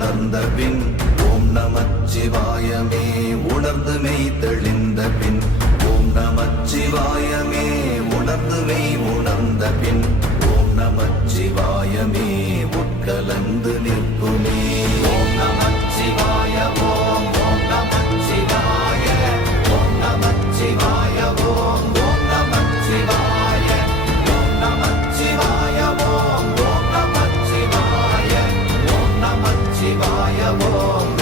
உணர்ந்த பின் ஓம் நமச்சிவாயமே உணர்ந்து மெய் தெளிந்த பின் ஓம் நமச்சிவாயமே உணர்ந்து மெய் உணர்ந்த பின் ஓம் நமச்சிவாயமே உட்கலந்து நிற்குமே. ஓம் நமச்சிவாய ஓம் ஓம் நமச்சிவாய ஓம் நமச்சிவாய ஓம் ஓம் நமச்சிவாய ஓம் நமச்சிவாய ஓம் ஓம் நமச்சிவாய ஓம் நமச்சிவாய ஓம்